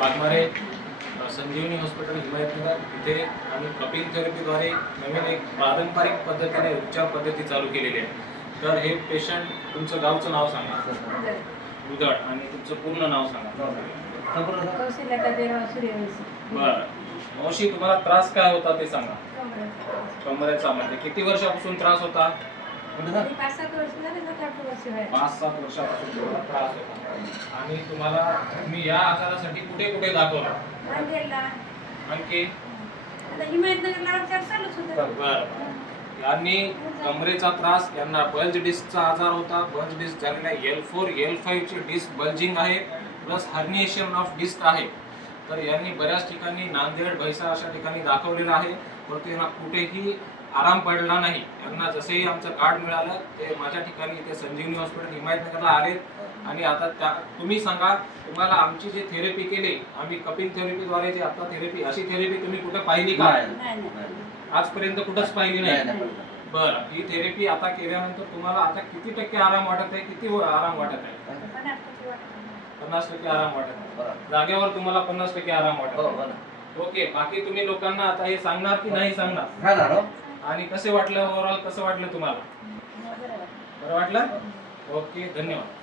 वाघमारे संजीवनी hospital Himayatnagar इथे आम्ही कपिल थेरपीद्वारे नवीन एक पारंपरिक पद्धतीने उपचार पद्धती चालू केलेली आहे. तर हे पेशंट, तुमचं गावचं नाव सांगा. उदळ. आणि तुमचं पूर्ण नाव सांगा. बरं मावशी, तुम्हाला त्रास काय होता ते सांगा. कमरेचा म्हणजे किती वर्षापासून त्रास होता? 5-7 वर्षापासून तुम्हाला त्रास होता. आणि तुम्ही या आजारासाठी कुठे कुठे दाखवला? आणखी बरं. यांनी कमरेचा त्रास, यांना बल्ज डिस्कचा आजार होता. बल्ज डिस्क झालेला L4 L5 ची डिस्क बल्जिंग आहे, प्लस हर्निएशन ऑफ डिस्क आहे. तर यांनी बऱ्याच ठिकाणी नांदेड, भैसा अशा ठिकाणी दाखवलेलं आहे, परंतु यांना कुठेही आराम पडला नाही. यांना जसेही आमचं कार्ड मिळालं ते माझ्या ठिकाणी इथे संजीवनी हॉस्पिटल हिमायतनगरला आले. आणि आता तुम्ही सांगा, तुम्हाला आमची जी थेरपी केली, आम्ही कपिल थेरपीद्वारे जी आता थेरपी, अशी थेरपी तुम्ही कुठे पाहिली का? आजपर्यंत कुठंच पाहिली नाही. बरं, ही थेरपी आता केल्यानंतर तुम्हाला आता किती टक्के आराम वाटत आहे? किती आराम वाटत आहे? 50% आराम वाटत आहे. जागेवर तुम्हाला 50% आराम वाटत आहे. ओके. बाकी तुम्ही लोकांना आता हे सांगणार की नाही सांगणार? आणि कसे वाटलं, ओव्हरऑल कसं वाटलं तुम्हाला? बरं वाटलं? ओके, धन्यवाद.